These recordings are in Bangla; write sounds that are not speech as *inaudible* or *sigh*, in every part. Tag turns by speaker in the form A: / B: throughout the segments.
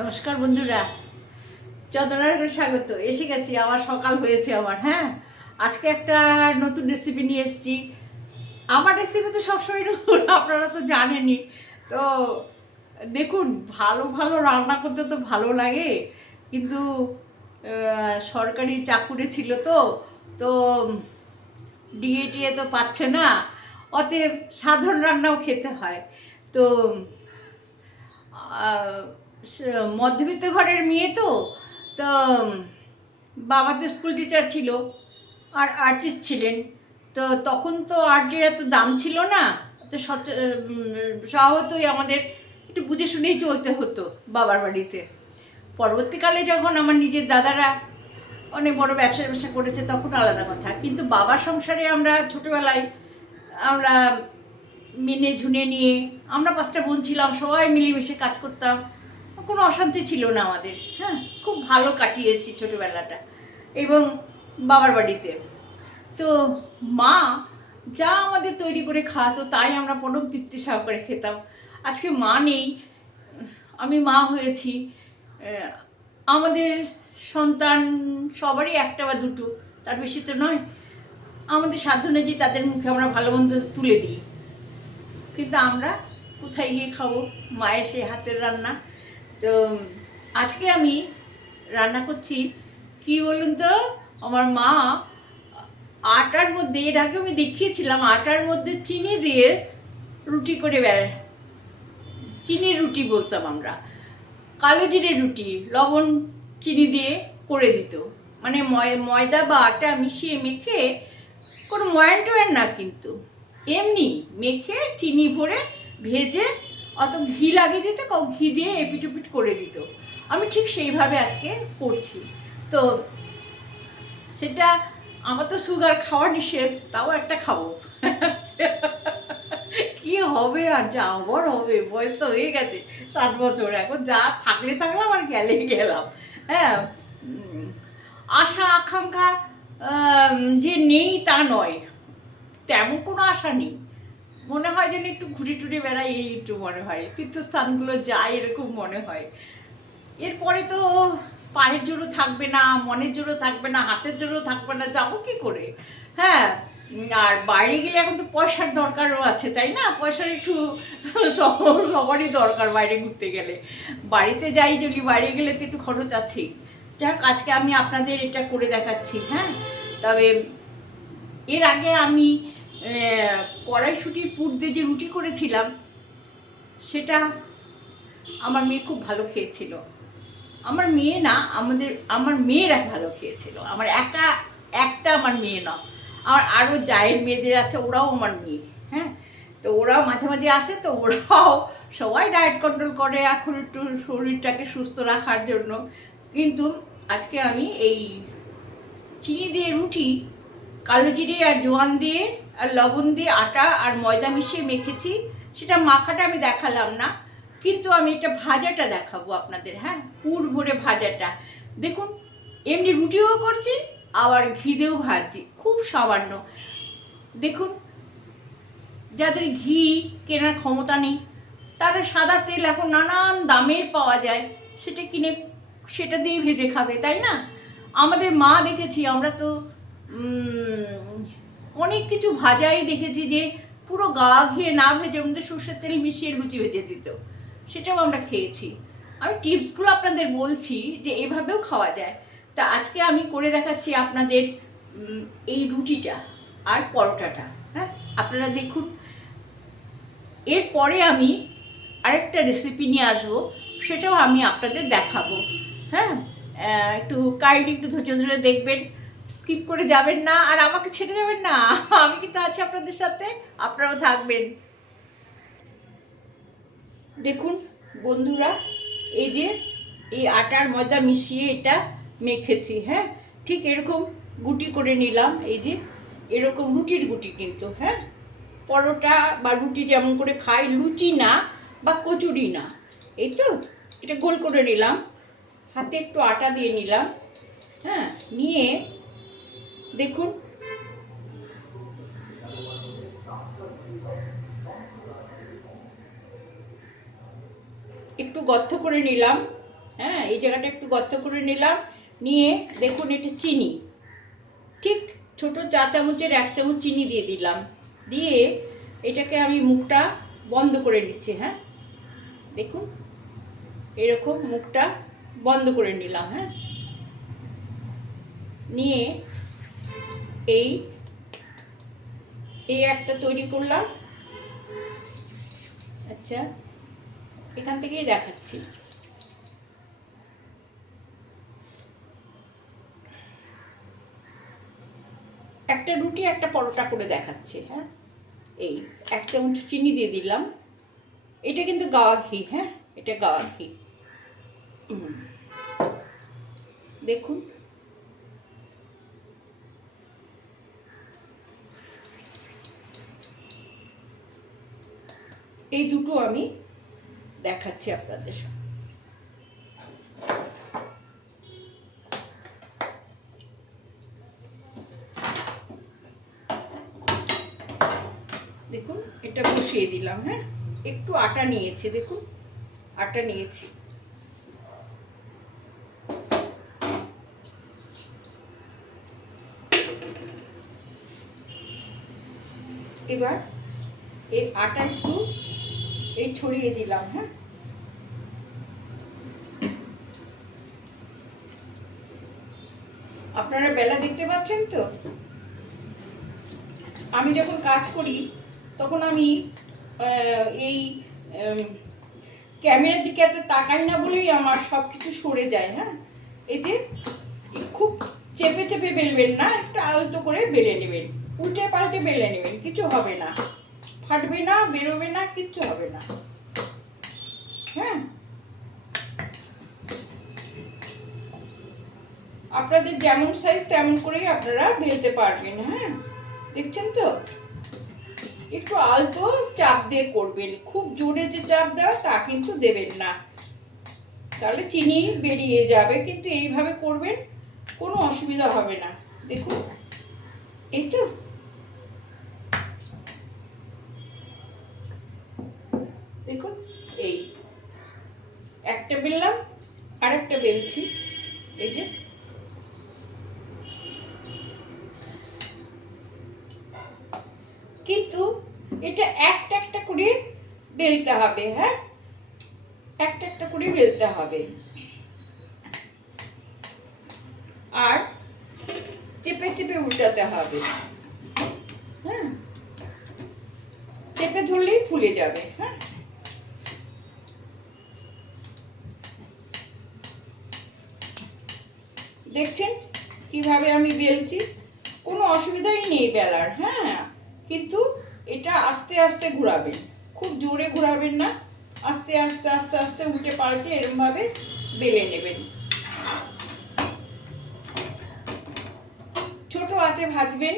A: নমস্কার বন্ধুরা। চন্দনার স্বাগত। এসে গেছি, আবার সকাল হয়েছে আমার হ্যাঁ? আজকে একটা নতুন রেসিপি নিয়ে এসেছি। আমার রেসিপি তো সবসময় নতুন, আপনারা তো জানেনই। তো দেখুন, ভালো ভালো রান্না করতে তো ভালো লাগে, কিন্তু সরকারি চাকুরে ছিল তো তো ডিএ টিএ তো পাচ্ছে না, অতএব সাধারণ রান্নাও খেতে হয়। তো মধ্যবিত্ত ঘরের মেয়ে তো তো বাবা তো স্কুল টিচার ছিল আর আর্টিস্ট ছিলেন। তো তখন তো আর্টের এত দাম ছিল না, তো স্বভাবতই আমাদের একটু বুঝে শুনেই চলতে হতো বাবার বাড়িতে। পরবর্তীকালে যখন আমার নিজের দাদারা অনেক বড় ব্যবসা ব্যবসা করেছে, তখন আলাদা কথা। কিন্তু বাবার সংসারে আমরা ছোটোবেলায় আমরা মেনে ঝুনে নিয়ে আমরা পাঁচটা বোন ছিলাম, সবাই মিলেমিশে কাজ করতাম। কোনো অশান্তি ছিল না আমাদের হ্যাঁ? খুব ভালো কাটিয়েছি ছোটোবেলাটা। এবং বাবার বাড়িতে। তো মা যা আমাদের তৈরি করে খাওয়াতো, তাই আমরা পরম তৃপ্তি সহকারে খেতাম। আজকে মা নেই, আমি মা হয়েছি আমাদের সন্তান সবারই একটা বা দুটো, তার বেশি তো নয়। আমাদের সাধ্য অনুযায়ী তাদের মুখে আমরা ভালো মন্দ তুলে দিই। কিন্তু আমরা কোথায় গিয়ে খাব? মায়ের সেই হাতের রান্না। তো আজকে আমি রান্না করছি, কি বলুন তো? আমার মা আটার মধ্যে, এর আগে আমি দেখিয়েছিলাম, আটার মধ্যে চিনি দিয়ে রুটি করে বেড়ায়। চিনির রুটি বলতাম আমরা। কালো জিরে রুটি, লবণ, চিনি দিয়ে করে দিত। মানে ময়, ময়দা বা আটা মিশিয়ে মেখে, কোনো ময়ান টয়ান না কিন্তু। এমনি মেখে চিনি ভরে ভেজে অত ঘি লাগিয়ে দিত, ক- ঘি দিয়ে এপিট ওপিট করে দিত। আমি ঠিক সেইভাবে আজকে করছি। তো সেটা আমার তো সুগার খাওয়া নিষেধ, তাও একটা খাব। কি হবে আর যা আবার হবে, বয়স তো হয়ে গেছে, ষাট বছর। এখন যা থাকলে থাকলাম আর গেলে গেলাম। হ্যাঁ আশা, আকাঙ্ক্ষা যে নেই তা নয়। তেমন কোনো আশা নেই। মনে হয় যেন একটু ঘুরে টুরে বেড়াই, এই একটু মনে হয়। তীর্থস্থানগুলো যাই এরকম মনে হয়। এরপরে তো পায়ের জোরও থাকবে না, মনের জোরও থাকবে না, হাতের জোরও থাকবে না, যাব কি করে? হ্যাঁ আর বাইরে গেলে এখন তো পয়সার দরকারও আছে, তাই না? পয়সার একটু *laughs* সব- সবারই দরকার বাইরে ঘুরতে গেলে। বাড়িতে যাই যদি, বাইরে গেলে তো একটু খরচ আছেই। যাক, আজকে আমি আপনাদের এটা করে দেখাচ্ছি হ্যাঁ? তবে এর আগে আমি কড়াইশুটির পুর দিয়ে যে রুটি করেছিলাম, সেটা আমার মেয়ে খুব ভালো খেয়েছিল। আমার মেয়ে না, আমাদের, আমার মেয়েরা ভালো খেয়েছিল। আমার একা, একটা আমার মেয়ে না। আমার আরও জায়ের মেয়েদের আছে, ওরাও আমার মেয়ে হ্যাঁ? তো ওরাও মাঝে মাঝে আসে, তো ওরাও সবাই ডায়েট কন্ট্রোল করে, এখন একটু শরীরটাকে সুস্থ রাখার জন্য। কিন্তু আজকে আমি এই চিনি দিয়ে রুটি, কালো জিরে আর জোয়ান দিয়ে আর লবণ দিয়ে আটা আর ময়দা মিশিয়ে মেখেছি। সেটা মাখাটা আমি দেখালাম না, কিন্তু আমি এটা ভাজাটা দেখাবো আপনাদের হ্যাঁ? পুর ভরে ভাজাটা। দেখুন, এমনি রুটিও করছি, আবার ঘি দিয়েও ভাজছি, খুব সামান্য। দেখুন, যাদের ঘি কেনার ক্ষমতা নেই, তারা সাদা তেল এখন নানান দামের পাওয়া যায়, সেটা কিনে, সেটা দিয়ে ভেজে খাবে, তাই না? আমাদের মা দেখেছি, আমরা তো অনেক কিছু ভাজাই দেখেছি যে পুরো গা ঘিয়ে না ভেজে আমাদের সর্ষের তেল মিশিয়ে লুচি ভেজে দিত। সেটাও আমরা খেয়েছি। আমি টিপসগুলো আপনাদের বলছি যে এভাবেও খাওয়া যায়। তা আজকে আমি করে দেখাচ্ছি আপনাদের এই রুটিটা আর পরোটাটা হ্যাঁ? আপনারা দেখুন। এরপরে আমি আরেকটা রেসিপি নিয়ে আসব, সেটাও আমি আপনাদের দেখাবো হ্যাঁ? একটু কাইন্ডলি একটু ধৈর্য ধরে দেখবেন। স্কিপ করে যাবেন না, আর আমাকে ছেড়ে যাবেন না। আমি কিন্তু আছি আপনাদের সাথে, আপনারাও থাকবেন। দেখুন, বন্ধুরা, এই যে, এই আটার ময়দা মিশিয়ে এটা মেখেছি হ্যাঁ? ঠিক এরকম গুটি করে নিলাম, এই যে, এরকম রুটির গুটি কিন্তু হ্যাঁ? পরোটা বা রুটি যেমন করে খাই, লুচি না বা কচুরি না। এই তো, এটা গোল করে নিলাম, হাতে একটু আটা দিয়ে নিলাম হ্যাঁ? নিয়ে দেখুন। একটু গর্ত করে নিলাম। হ্যাঁ এই জায়গাটা একটু গর্ত করে নিলাম। নিয়ে দেখুন, এটা চিনি। ঠিক ছোট চা চামচের এক চামচ চিনি দিয়ে দিলাম। দিয়ে এটাকে আমি মুখটা বন্ধ করে নিচ্ছি হ্যাঁ? দেখুন, এরকম মুখটা বন্ধ করে নিলাম হ্যাঁ? নিয়ে এই এই একটা তৈরি করলাম। আচ্ছা এখান থেকেই দেখাচ্ছি। একটা রুটি, একটা পরোটা করে দেখাচ্ছে হ্যাঁ? এই এক চামচ চিনি দিয়ে দিলাম। এটা কিন্তু গাওয়া ঘি হ্যাঁ? এটা গাওয়া ঘি। দেখুন। এই দুটো আমি দেখাচ্ছি আপনাদের দেখুন, এটা বসিয়ে দিলাম হ্যাঁ? একটু আটা নিয়েছি, দেখুন, আটা নিয়েছি। এবার এই আটা একটু এই ছড়িয়ে দিলাম হ্যাঁ? আপনারা বেলা দেখতে পাচ্ছেন তো? আমি যখন কাজ করি, তখন আমি এই ক্যামেরার দিকে এত তাকাই না বলেই আমার সব কিছু সরে যায় হ্যাঁ? এতে খুব চেপে চেপে বেলবেন না, একটু আলতো করে বেলে নেবেন, উল্টে পাল্টে বেলে নেবেন, কিছু হবে না। ফাটবে না, বেরোবে না, কিচ্ছু হবে না। হ্যাঁ? আপনাদের যেমন সাইজ তেমন করেই আপনারা বেলতে পারবেন হ্যাঁ? দেখছেন তো? একটু আলতো চাপ দিয়ে করবেন। খুব জোরে যে চাপ দেওয়া, তা কিন্তু দেবেন না। তাহলে চিনি বেরিয়ে যাবে, কিন্তু এইভাবে করবেন, কোনো অসুবিধা হবে না। দেখুন, এই তো দেখুন এই একটা বেললাম আর এই যে। কিন্তু এটা একটা একটা করে বেলতে হবে হ্যাঁ? একটা একটা করে বেলতে হবে। আর চেপে চেপে উল্টাতে হবে হ্যাঁ? চেপে ধরলেই ফুলে যাবে হ্যাঁ? দেখছেন? কীভাবে আমি বেলছি? কোনো অসুবিধাই নেই বেলার হ্যাঁ? কিন্তু এটা আস্তে আস্তে ঘোরাবেন। খুব জোরে ঘোরাবেন না। আস্তে আস্তে আস্তে আস্তে উল্টে পাল্টে এরমভাবে বেলে নেবেন। ছোট আঁচে ভাজবেন,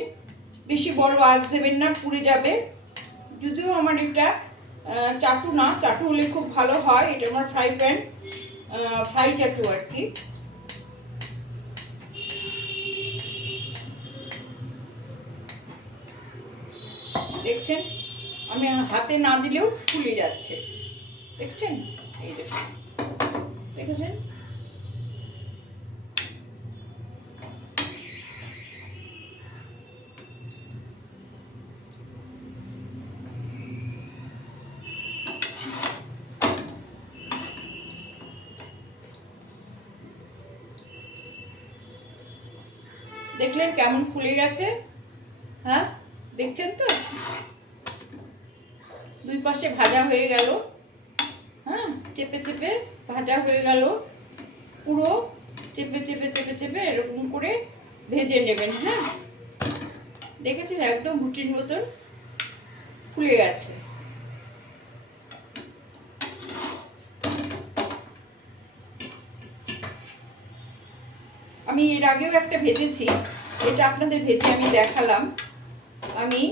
A: বেশি বড় আঁচ দেবেন না, পুড়ে যাবে। যদিও আমার এটা চাটু না, চাটু হলে খুব ভালো হয়। এটা আমার ফ্রাই প্যান ফ্রাই চাটু আর কি। দেখছেন? আমি হাতে না দিলেও ফুলে যাচ্ছে। দেখছেন? এই দেখুন দেখেছেন? দেখলেন কেমন ফুলে গেছে? হ্যাঁ? দেখছেন তো? দুই পাশে ভাজা হয়ে গেল। হ্যাঁ চেপে চেপে ভাজা হয়ে গেল। পুরো চেপে চেপে চেপে চেপে এরকম করে ভেজে নেবেন হ্যাঁ? দেখেছেন? একদম রুটির মতন ফুলে গেছে। আমি এর আগেও একটা ভেজেছি। এটা আপনাদের ভেজে আমি দেখালাম। আমি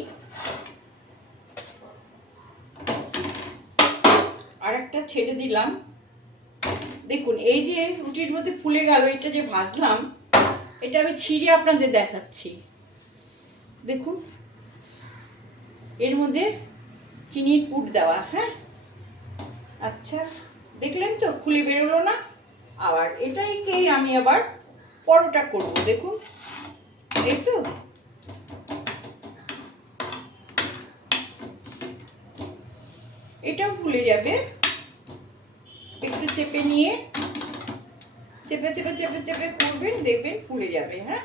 A: আর একটা ছেড়ে দিলাম। দেখুন, এই যে রুটির মধ্যে ফুলে গেল এটা যে ভাজলাম, এটা আমি ছিঁড়ে আপনাদের দেখাচ্ছি। দেখুন, এর মধ্যে চিনির পুর দেওয়া হ্যাঁ? আচ্ছা দেখলেন তো, খুলে বেরোলো না? আবার এটাইকেই আমি আবার পরোটা করব, দেখুন। এই তো? এটাও ভুলে যাবে। একটু চেপে নিয়ে, চেপে চেপে চেপে চেপে করবেন, দেখবেন ফুলে যাবে হ্যাঁ?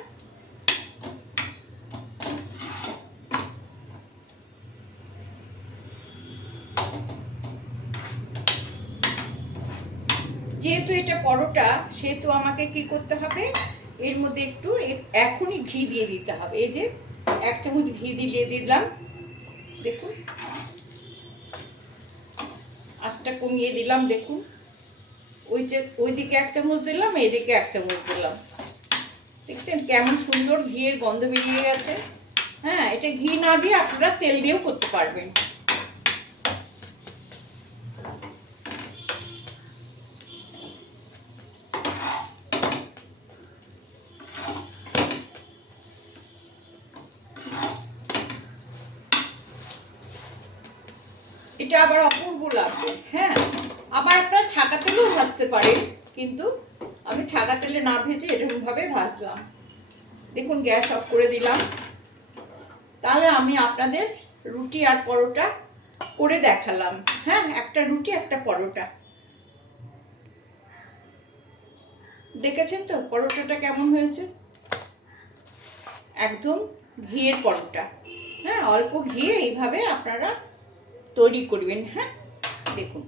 A: যেহেতু এটা পরোটা, সেহেতু আমাকে কি করতে হবে? এর মধ্যে একটু এখনই ঘি দিয়ে দিতে হবে। এই যে, এক চামচ ঘি দিয়ে দিলাম। দেখুন। আঁচটা কমিয়ে দিলাম, দেখুন। ওই যে ওইদিকে এক চামচ দিলাম এইদিকে এক চামচ দিলাম। দেখছেন কেমন সুন্দর ঘিয়ের গন্ধ বেরিয়ে গেছে। হ্যাঁ এটা ঘি না দিয়ে আপনারা তেল দিয়েও করতে পারবেন। এটা আবার অপূর্ব লাগবে। হ্যাঁ আবার আপনারা ছাকা তেলেও ভাজতে পারেন, কিন্তু আমি ছাকা তেলে না ভেজে এরকমভাবে ভাজলাম। দেখুন, গ্যাস অফ করে দিলাম। তাহলে আমি আপনাদের রুটি আর পরোটা করে দেখালাম। হ্যাঁ একটা রুটি, একটা পরোটা। দেখেছেন তো পরোটাটা কেমন হয়েছে? একদম ঘিয়ের পরোটা। হ্যাঁ অল্প ঘিয়ে এইভাবে আপনারা তৈরি করবেন। হ্যাঁ দেখুন।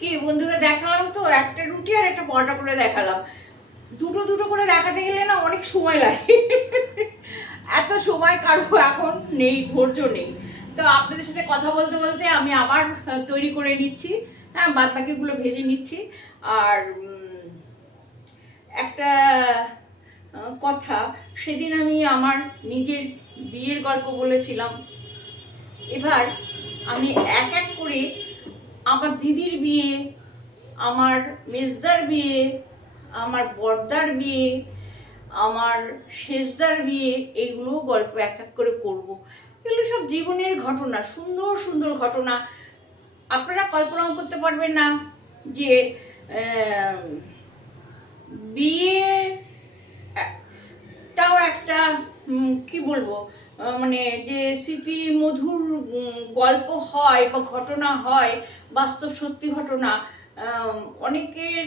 A: কি বন্ধুরা দেখালাম তো? একটা রুটি আর একটা পরোটা করে দেখালাম। দুটো দুটো করে দেখাতে গেলে না অনেক সময় লাগে। এত সময় কারও এখন নেই, ধৈর্য নেই। তো আপনাদের সাথে কথা বলতে বলতে আমি আবার তৈরি করে নিচ্ছি। হ্যাঁ বাদ বাকিগুলো ভেজে নিচ্ছি। আর একটা কথা। সেদিন আমি আমার নিজের বিয়ের গল্প বলেছিলাম। এবার আমি এক এক করে আমার দিদির বিয়ে, আমার মেজদার বিয়ে, আমার বর্দার বিয়ে আমার শেষদার বিয়ে এইগুলো গল্প এক এক করে করব। এগুলো সব জীবনের ঘটনা, সুন্দর সুন্দর ঘটনা। আপনারা কল্পনাও করতে পারবেন না যে বিয়ে তাও একটা কি বলব মানে যে স্মৃতি মধুর গল্প হয় বা ঘটনা হয়, বাস্তব সত্যি ঘটনা অনেকের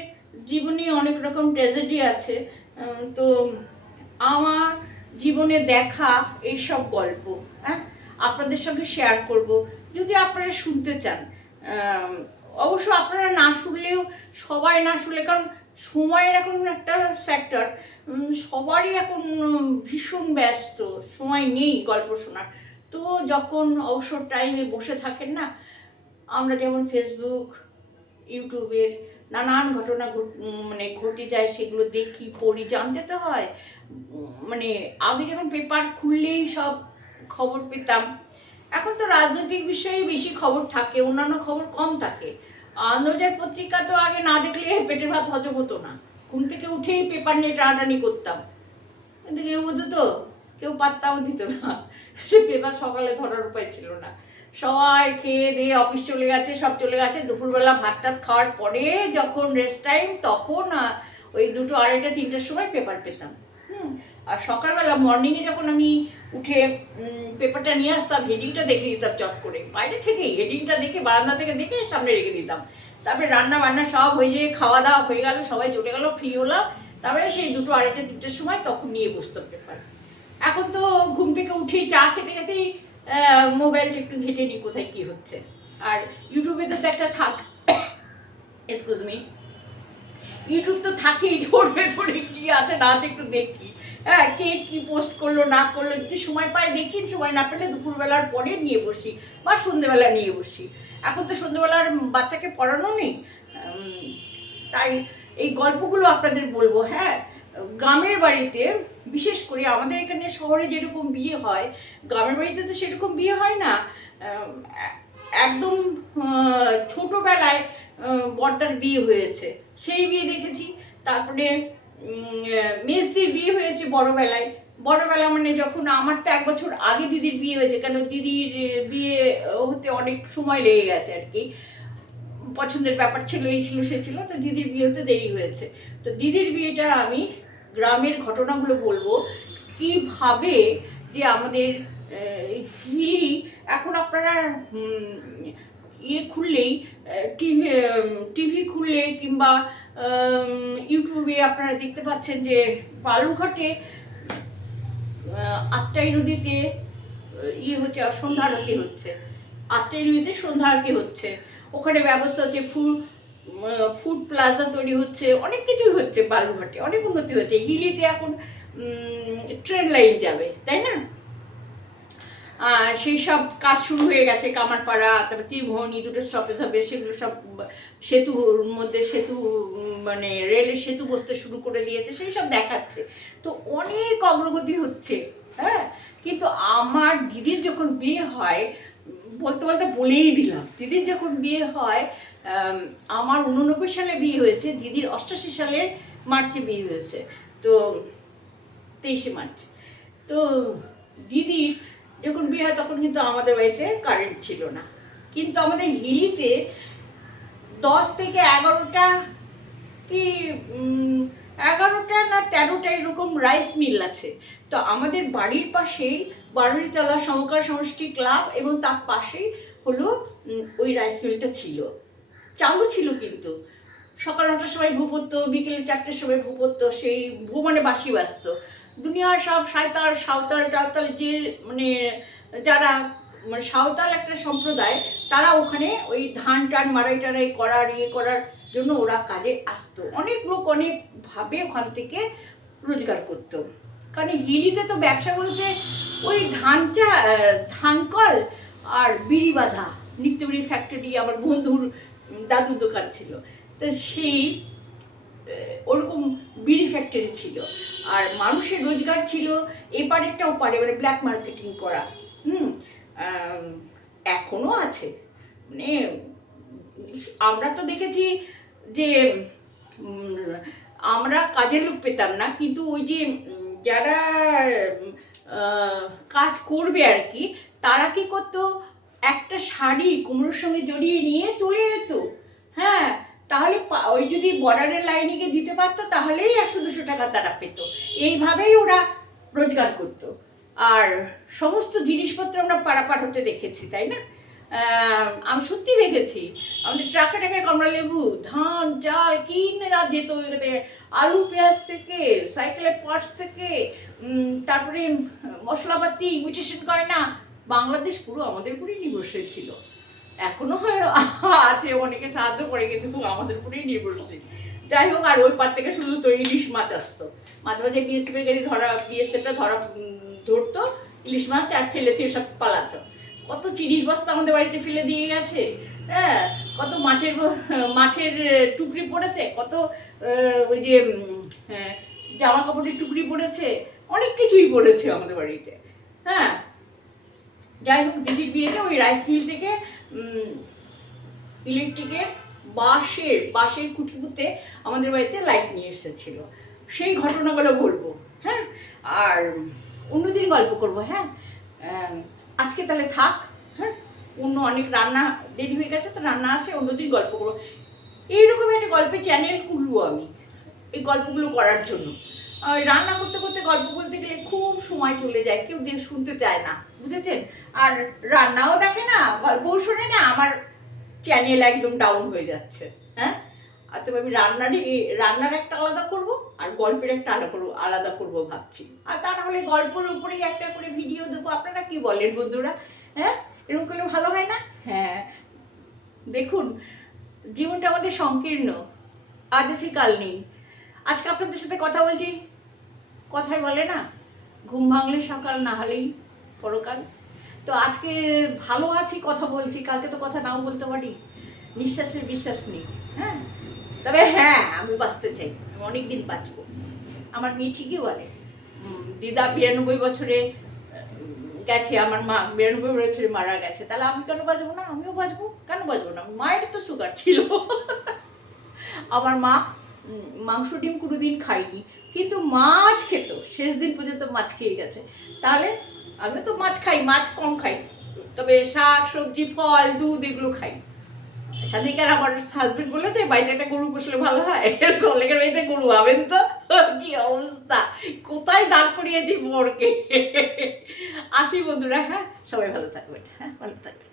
A: জীবনে অনেক রকম ট্র্যাজেডি আছে। তো আমার জীবনে দেখা এইসব গল্প হ্যাঁ? আপনাদের সঙ্গে শেয়ার করব। যদি আপনারা শুনতে চান অবশ্য আপনারা না শুনলেও সবাই না শুনলে, কারণ সময়ের এখন একটা ফ্যাক্টর সবারই এখন ভীষণ ব্যস্ত, সময় নেই গল্প শোনার। তো যখন অবসর টাইমে বসে থাকেন না, আমরা যেমন ফেসবুক ইউটিউবের নানান ঘটনা ঘট- মানে ঘটে যায়, সেগুলো দেখি, পড়ি, জানতে তো হয়। মানে আগে যখন পেপার খুললেই সব খবর পেতাম। এখন তো রাজনৈতিক বিষয়ে বেশি খবর থাকে, অন্যান্য খবর কম থাকে। আনন্দজার পত্রিকা তো আগে না দেখলে পেটের ভাত হজম হতো না। ঘুম থেকে উঠেই পেপার নিয়ে টানাটানি করতাম। কিন্তু কেউ বলতো তো, কেউ পাত্তাও দিত না। সে পেপার সকালে ধরার উপায় ছিল না। সবাই খেয়ে দিয়ে অফিস চলে গেছে, সব চলে গেছে। দুপুরবেলা ভাত টাত খাওয়ার পরে যখন রেস্ট টাইম তখন ওই দুটো আড়াইটা, তিনটার সময় পেপার পেতাম। আর সকালবেলা মর্নিংয়ে যখন আমি উঠে পেপারটা নিয়ে আসতাম হেডিংটা দেখে দিতাম চট করে। বাইরে থেকেই হেডিংটা দেখে, বারান্দা থেকে দেখে সামনে রেখে দিতাম। তারপরে রান্না বান্না সব হয়ে যেয়ে খাওয়া দাওয়া হয়ে গেল, সবাই চলে গেল ফ্রি হলাম। তারপরে সেই দুটো আড়াইটা, তিনটের সময় তখন নিয়ে বসতাম পেপার এখন তো ঘুম থেকে উঠেই চা খেতে খেতেই মোবাইলটা একটু ঘেটে নিই কোথায় কি হচ্ছে। আর ইউটিউবে তো একটা থাক। এক্সকিউজ মি ইউটিউব তো থাকেই ধরে ধরে কি আছে, না একটু দেখি। হ্যাঁ কে কি পোস্ট করল, না করল যদি সময় পাই, দেখি, সময় না পেলে দুপুরবেলার পরে নিয়ে বসি, বা সন্ধেবেলা নিয়ে বসি। এখন তো সন্ধেবেলার বাচ্চাকে পড়ানো নেই। তাই এই গল্পগুলো আপনাদের বলব হ্যাঁ। গ্রামের বাড়িতে, বিশেষ করে আমাদের এখানে শহরে যেরকম বিয়ে হয়, গ্রামের বাড়িতে তো সেরকম বিয়ে হয় না একদম ছোটোবেলায় বড়টার বিয়ে হয়েছে। সেই বিয়ে দেখেছি, তারপরে মেজদির বিয়ে হয়েছে বড়বেলায়। বড়বেলা মানে যখন আমার তো এক বছর আগে দিদির বিয়ে হয়েছে, কেন দিদির বিয়ে হতে অনেক সময় লেগে গেছে আর কি। পছন্দের ব্যাপার ছিল, এই ছিল, সে ছিল, তো দিদির বিয়ে হতে দেরি হয়েছে। তো দিদির বিয়েটা আমি গ্রামের ঘটনাগুলো বলব। কীভাবে যে আমাদের হিলি, এখন আপনারা ইয়ে খুললেই টিভি টিভি খুললে কিংবা ইউটিউবে আপনারা দেখতে পাচ্ছেন যে বালুঘাটে আটটাই নদীতে ইয়ে হচ্ছে, সন্ধ্যা আরতি হচ্ছে। আটটাই নদীতে সন্ধ্যা আরতি হচ্ছে। ওখানে ব্যবস্থা হচ্ছে ফুড ফুড প্লাজা তৈরি হচ্ছে, অনেক কিছুই হচ্ছে বালুঘাটে অনেক উন্নতি হচ্ছে। হিলিতে এখন ট্রেন লাইন যাবে, তাই না? সেই সব কাজ শুরু হয়ে গেছে, কামারপাড়া, তারপরে ত্রিভুবনী, দুটো স্টপেজ হবে, সেগুলো সব, সেতুর মধ্যে সেতু মানে রেলের সেতু বসতে শুরু করে দিয়েছে, সেই সব দেখাচ্ছে। তো অনেক অগ্রগতি হচ্ছে হ্যাঁ? কিন্তু আমার দিদির যখন বিয়ে হয় বলতে বলতে বলেই দিলাম। দিদির যখন বিয়ে হয় আমার উননব্বই সালে বিয়ে হয়েছে, দিদির অষ্টাশি সালের মার্চে বিয়ে হয়েছে, তো তেইশে মার্চ। তো দিদির যখন বিয়ে হয় তখন কিন্তু আমাদের বাড়িতে কারেন্ট ছিল না। কিন্তু আমাদের হিলিতে দশ থেকে এগারোটা কি এগারোটা না তেরোটা এরকম রাইস মিল আছে। তো আমাদের বাড়ির পাশেই বারুইতলা সমকার সমষ্টি ক্লাব এবং তার পাশেই হলো ওই রাইস মিলটা ছিল। চালু ছিল কিন্তু। সকাল নটার সময় ভূ পড়তো বিকেলে চারটের সময় ভূ পড়তো সেই ভূ মানে বাসি ব্যস্ত দুনিয়ার সব সাঁওতাল সাঁওতাল, টাওতাল যে মানে যারা মানে সাঁওতাল একটা সম্প্রদায়, তারা ওখানে ওই ধান টান মারাই টারাই করার ইয়ে করার জন্য ওরা কাজে আসতো। অনেক লোক অনেকভাবে ওখান থেকে রোজগার করতো। কারণ হিলিতে তো ব্যবসা বলতে ওই ধান কল আর বিড়ি বাঁধা। নিত্যবিড়ি ফ্যাক্টরি আমার বন্ধুর দাদুর দোকান ছিল। তো সেই ওরকম বিড়ি ফ্যাক্টরি ছিল। আর মানুষের রোজগার ছিল। এপারে একটা ওপারে মানে ব্ল্যাক মার্কেটিং করা। হুম এখনও আছে। মানে আমরা তো দেখেছি যে আমরা কাজের লোক পেতাম না। কিন্তু ওই যে যারা কাজ করবে আর কি, তারা কি করতো? একটা শাড়ি কোমরের সঙ্গে জড়িয়ে নিয়ে চলে যেত। হ্যাঁ তাহলে ওই যদি বর্ডারের লাইনে গিয়ে দিতে পারতো, তাহলেই একশো দুশো টাকা তারা পেত। এইভাবেই ওরা রোজগার করতো। আর সমস্ত জিনিসপত্র আমরা পারাপার হতে দেখেছি, তাই না? আমি সত্যি দেখেছি। আমাদের ট্রাকে টাকে কমলা লেবু, ধান, চাল কিনে না যেত ওইখানে, আলু, পেঁয়াজ থেকে, সাইকেলের পার্টস থেকে তারপরে মশলাপাতি ইমিটেশন গয়না বাংলাদেশ পুরো আমাদের উপরেই নির্ভরশীল ছিল। এখনও হয়, আছে অনেকে সাহায্য করে, কিন্তু আমাদের উপরেই নির্ভরশীল। যাই হোক, আর ওই পার থেকে শুধু তো ইলিশ মাছ আসতো। মাঝে মাঝে বিএসএফ এর গাড়ি ধরা বিএসএফটা ধরা ধরতো, ইলিশ মাছ আর ফেলে দিয়ে সব পালাতো। কত চিনির বস্তা আমাদের বাড়িতে ফেলে দিয়ে গেছে হ্যাঁ? কত মাছের মাছের টুকরি পড়েছে কত ওই যে হ্যাঁ, জামা কাপড়ের টুকরি পড়েছে অনেক কিছুই পড়েছে আমাদের বাড়িতে হ্যাঁ? যাই হোক দিদির বিয়েতে ওই রাইস মিল থেকে ইলেকট্রিকের বাঁশের বাঁশের কুটিপুতে আমাদের বাড়িতে লাইট নিয়ে এসেছিল। সেই ঘটনাগুলো বলব হ্যাঁ? আর অন্যদিন গল্প করব হ্যাঁ? আজকে তাহলে থাক হ্যাঁ? অন্য অনেক রান্না দেরি হয়ে গেছে, তো রান্না আছে, অন্যদিন গল্প করব। এইরকম একটা গল্পের চ্যানেল খুলবো আমি, এই গল্পগুলো করার জন্য। রান্না করতে করতে গল্প বলতে গেলে খুব সময় চলে যায়, কেউ দিয়ে শুনতে চায় না, বুঝেছেন? আর রান্নাও দেখে না, গল্পও শোনে না, আমার চ্যানেল একদম ডাউন হয়ে যাচ্ছে হ্যাঁ? আর তবে আমি রান্নারই, রান্নার একটা আলাদা করব আর গল্পের একটা আলাদা করব, আলাদা করব ভাবছি। আর তা না হলে গল্পের উপরেই একটা করে ভিডিও দেবো। আপনারা কি বলেন বন্ধুরা? হ্যাঁ? এরকম করলে ভালো হয় না? হ্যাঁ। দেখুন, জীবনটা আমাদের সংকীর্ণ। আজ কাল নেই। আজকে আপনাদের সাথে কথা বলছি। কথায় বলে না, ঘুম ভাঙলে সকাল, না হলেই পরকাল। তো আজকে ভালো আছি, কথা বলছি। কালকে তো কথা নাও বলতে পারি। নিঃশ্বাসের বিশ্বাস নেই। হ্যাঁ? তবে হ্যাঁ আমি বাঁচতে চাই। আমি অনেক দিন বাঁচবো। আমার মেয়ে ঠিকই বলে দিদা বিরানব্বই বছরে গেছে, আমার মা বিরানব্বই বছরে মারা গেছে। তাহলে আমি কেন বাজবো না? আমিও বাঁচবো। কেন বাজবো না? মায়ের তো সুগার ছিল। আমার মা মাংস ডিম কোনো দিন খাইনি কিন্তু মাছ খেত। শেষ দিন পর্যন্ত মাছ খেয়ে গেছে। তাহলে আমি তো মাছ খাই, মাছ কম খাই। তবে শাক, সবজি, ফল, দুধ, এগুলো খাই। সাদিকার আমার হাজবেন্ড বলেছে, বাড়িতে একটা গরু পুষলে ভালো হয়? *laughs* সলেকের বাড়িতে গরু আবেন তো? *laughs* কি অবস্থা? কোথায় দাঁড় করিয়েছি বরকে? *laughs* আসি বন্ধুরা হ্যাঁ? সবাই ভালো থাকবেন হ্যাঁ? ভালো থাকবেন।